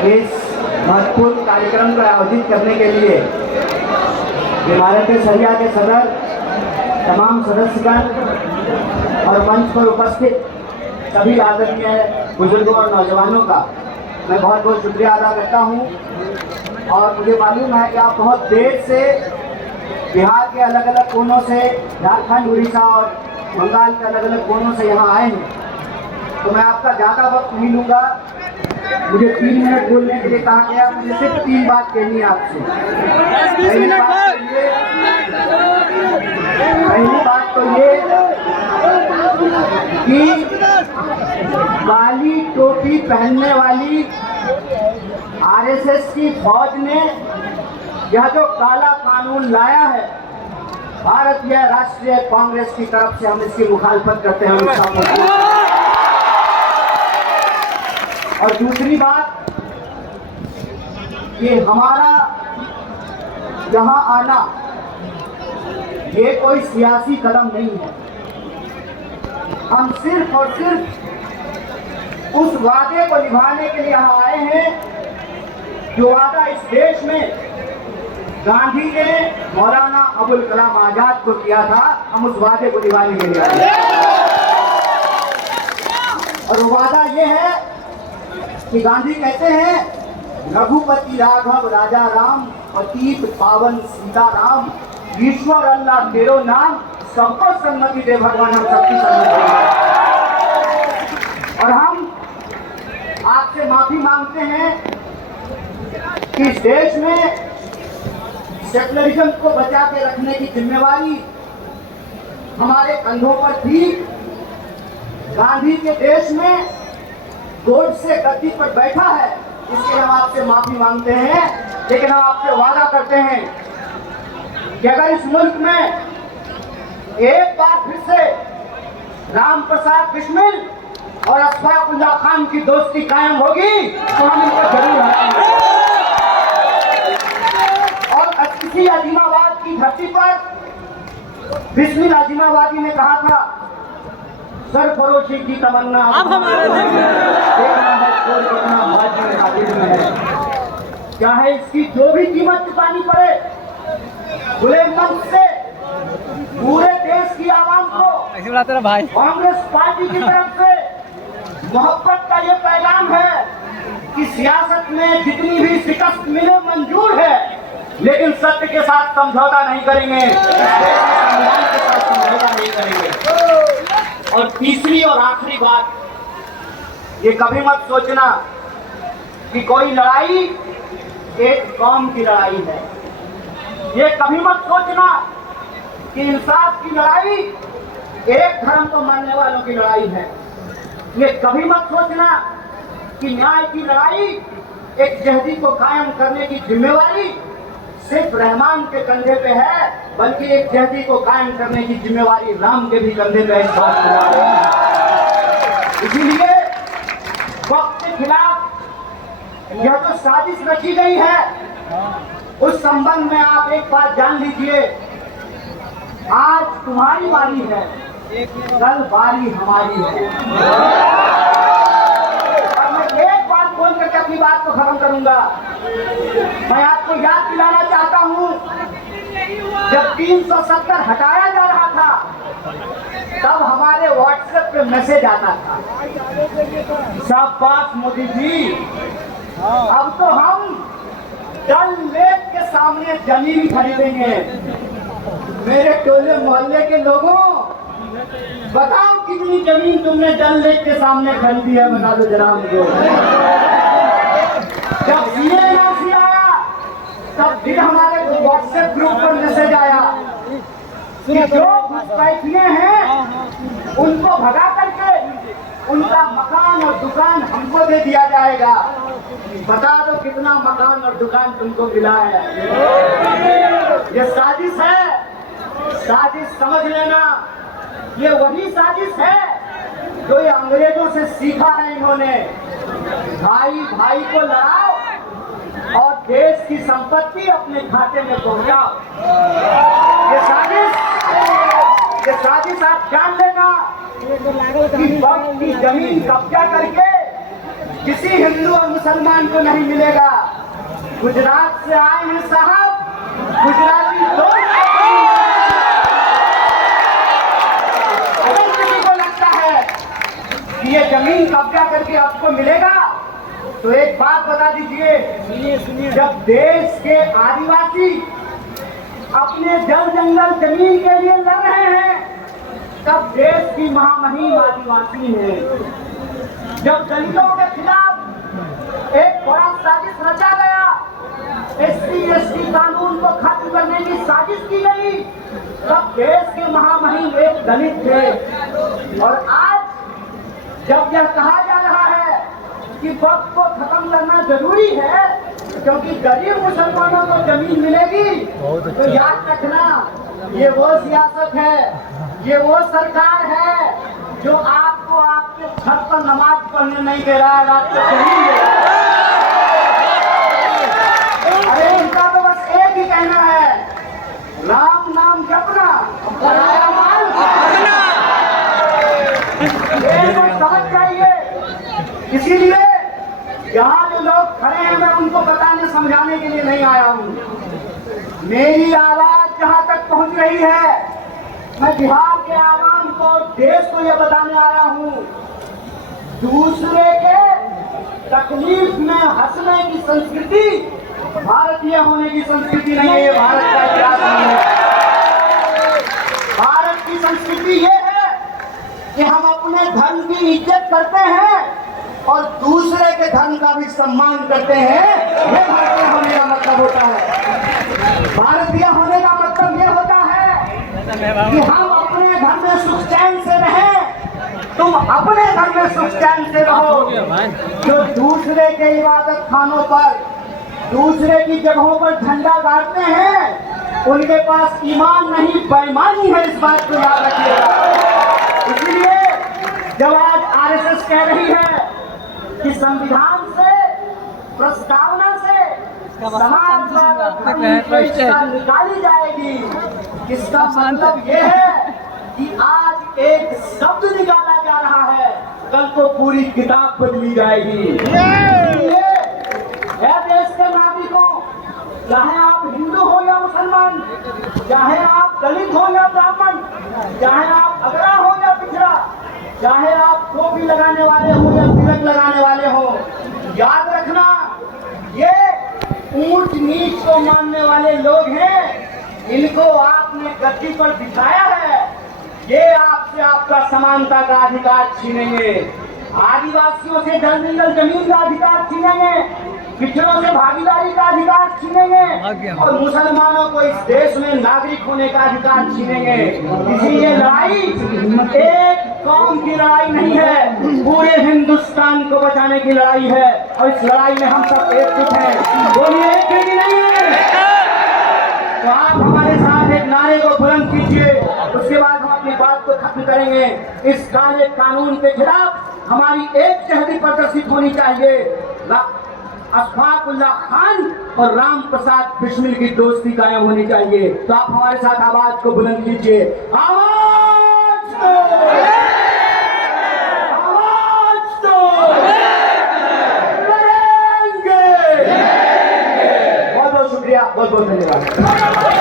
इस महत्वपूर्ण कार्यक्रम को आयोजित करने के लिए इमारत सरिया के सदर, तमाम सदस्यगण और मंच पर उपस्थित सभी आदरणीय बुजुर्गों और नौजवानों का मैं बहुत बहुत शुक्रिया अदा करता हूँ। और मुझे मालूम है कि आप बहुत देर से बिहार के अलग अलग कोनों से, झारखंड, उड़ीसा और बंगाल के अलग अलग कोनों से यहाँ आए हैं, तो मैं आपका ज़्यादा वक्त नहीं लूँगा। मुझे 3 मिनट बोलने के लिए कहा गया, मुझे सिर्फ 3 बात कहनी है आपसे। पहली बात तो ये कि काली टोपी पहनने वाली आरएसएस की फौज ने यह जो काला कानून लाया है, भारतीय राष्ट्रीय कांग्रेस की तरफ से हम इसकी मुखालफत करते हैं। और दूसरी बात, ये हमारा यहाँ आना ये कोई सियासी कदम नहीं है। हम सिर्फ और सिर्फ उस वादे को निभाने के लिए यहाँ आए हैं जो वादा इस देश में गांधी ने मौलाना अबुल कलाम आजाद को किया था। हम उस वादे को निभाने के लिए आए हैं। और वो वादा ये है कि गांधी कहते हैं, रघुपति राघव राजा राम, पतित पावन सीता राम, ईश्वर अल्लाह तेरो नाम, सबको सम्मति दे भगवान, हम सबकी सम्मति दे। और हम आपसे माफी मांगते हैं कि इस देश में सेकुलरिज्म को बचा के रखने की जिम्मेवारी हमारे कंधों पर थी। गांधी के देश में गोड से गद्दी पर बैठा है, इसके हम आपसे माफी मांगते हैं। लेकिन हम आपसे वादा करते हैं कि अगर इस मुल्क में एक बार फिर से राम प्रसाद बिस्मिल और अशफाक उल्लाह खान की दोस्ती कायम होगी तो हम इनको जरूर हराएंगे। और किसी अजीमाबाद की धरती पर बिस्मिल अजीमाबादी ने कहा था, सरफरोशी की तमन्ना अब हमारे चाहे इसकी जो भी कीमत चुकानी पड़े, खुले मंच से पूरे देश की आवाम को भाई कांग्रेस पार्टी की तरफ से मोहब्बत का ये पैगाम है कि सियासत में जितनी भी शिकस्त मिले मंजूर है, लेकिन सत्य के साथ समझौता नहीं करेंगे, संविधान के साथ समझौता नहीं करेंगे। और तीसरी और आखिरी बात, ये कभी मत सोचना कि कोई लड़ाई एक कौम की लड़ाई है। ये कभी मत सोचना कि इंसाफ की लड़ाई एक धर्म को मानने वालों की लड़ाई है। ये कभी मत सोचना कि न्याय की लड़ाई एक जहदी को कायम करने की जिम्मेवारी सिर्फ रहमान के कंधे पे है, बल्कि एक जहदी को कायम करने की जिम्मेवारी राम के भी कंधे पे है। इसीलिए वक्त के खिलाफ यह जो साजिश रची गई है, उस संबंध में आप एक बात जान लीजिए, आज तुम्हारी बारी है, कल बारी हमारी है। और मैं एक बात बोल करके अपनी बात को खत्म करूंगा। मैं आपको याद दिलाना चाहता हूं, जब 370 हटाया जा रहा था, तब हमारे व्हाट्सएप पे मैसेज आता था, शाबाश मोदी जी, अब तो हम डल लेक के सामने जमीन खरीदेंगे। मेरे टोले मोहल्ले के लोगों, बताओ कितनी जमीन तुमने डल लेक के सामने खरीदी है, बता दो जरा मुझे। जब सीएनआरसी आया, तब फिर हमारे व्हाट्सएप ग्रुप पर मैसेज आया कि जो घुसपैठिए हैं उनको भगा करके उनका मकान और दुकान हमको दे दिया जाएगा। बता दो कितना मकान और दुकान तुमको मिला है। ये साजिश है, साजिश समझ लेना, ये वही साजिश है जो ये अंग्रेजों से सीखा है इन्होंने। भाई भाई को लड़ाओ और देश की संपत्ति अपने खाते में पहुंचाओ। ये साजिश आप जान लेना कि वक्त की जमीन कब्जा करके किसी हिंदू और मुसलमान को नहीं मिलेगा। गुजरात से आए हैं साहब, गुजराती दोस्त। अगर किसी को लगता है कि ये जमीन कब्जा करके आपको मिलेगा, तो एक बात बता दीजिए, जब देश के आदिवासी अपने जल जंगल जमीन के लिए लड़ रहे हैं, तब देश की महामहिम आदिवासी है। जब दलितों के खिलाफ एक बड़ा साजिश रचा गया, SC/ST कानून को खत्म करने की साजिश की गई, तब देश के महामहिम एक दलित थे। और आज जब यह कहा जा रहा है कि वक्त को खत्म करना जरूरी है क्योंकि गरीब मुसलमानों को जमीन मिलेगी, तो याद रखना, ये वो सियासत है, ये वो सरकार है जो आपको आपके छत पर नमाज पढ़ने नहीं दे रहा है, आपको जमीन दे रहा है। अरे इनका तो बस एक ही कहना है, राम नाम जपना, पराया माल खाना। ये तो समझ जाइए। इसीलिए यहाँ जो लोग खड़े हैं, मैं उनको बताने समझाने के लिए नहीं आया हूँ। मेरी आवाज जहाँ तक पहुँच रही है, मैं बिहार के आवाम को, देश को यह बताने आया हूँ, दूसरे के तकलीफ में हंसने की संस्कृति भारतीय होने की संस्कृति नहीं है, ये भारत का इतिहास नहीं है। भारत की संस्कृति ये है कि हम अपने धर्म की इज्जत करते हैं और दूसरे के धर्म का भी सम्मान करते हैं। ये भारतीय होने का मतलब होता है। भारतीय होने का मतलब ये होता है कि हम अपने घर में सुख चैन से रहें, तुम अपने घर में सुख चैन से रहो। जो दूसरे के इबादत खानों पर, दूसरे की जगहों पर झंडा गाड़ते हैं, उनके पास ईमान नहीं, बेईमानी है। इस बात को याद रखिएगा। इसलिए जब आज RSS कह रही है कि संविधान से, प्रस्तावना से समाजवाद निकाली जाएगी, इसका मतलब ये है कि आज एक शब्द निकाला जा रहा है, कल को पूरी किताब बदली जाएगी। देश के नागरिकों, चाहे आप हिंदू हो या मुसलमान, चाहे आप दलित हो या ब्राह्मण, चाहे आप अगड़ा हो या पिछड़ा, चाहे आप टोपी लगाने वाले हो या तिलक लगाने वाले हो, याद रखना, ये ऊंच नीच को मानने वाले लोग हैं। इनको आपने गद्दी पर बिठाया है, ये आपसे आपका समानता का अधिकार छीनेंगे, आदिवासियों से जल जंगल जमीन का अधिकार छीनेंगे, पिछड़ों से भागीदारी का अधिकार छीनेंगे और मुसलमानों को इस देश में नागरिक होने का अधिकार छीनेंगे। इसीलिए लड़ाई एक कौम की लड़ाई नहीं है, पूरे हिंदुस्तान को बचाने की लड़ाई है और इस लड़ाई में हम सब एकजुट हैं। बोलिए एक ही नहीं है। तो आप हमारे साथ एक नारे को बुलंद कीजिए, उसके बाद हम अपनी बात को खत्म करेंगे। इस काले कानून के खिलाफ हमारी एक जहदी प्रदर्शित होनी चाहिए। अशफाकुल्लाह खान और राम प्रसाद बिस्मिल की दोस्ती कायम होनी चाहिए। तो आप हमारे साथ आवाज को बुलंद कीजिए, आवाज दो, आवाज दो, लड़ेंगे। बहुत बहुत शुक्रिया, बहुत बहुत धन्यवाद।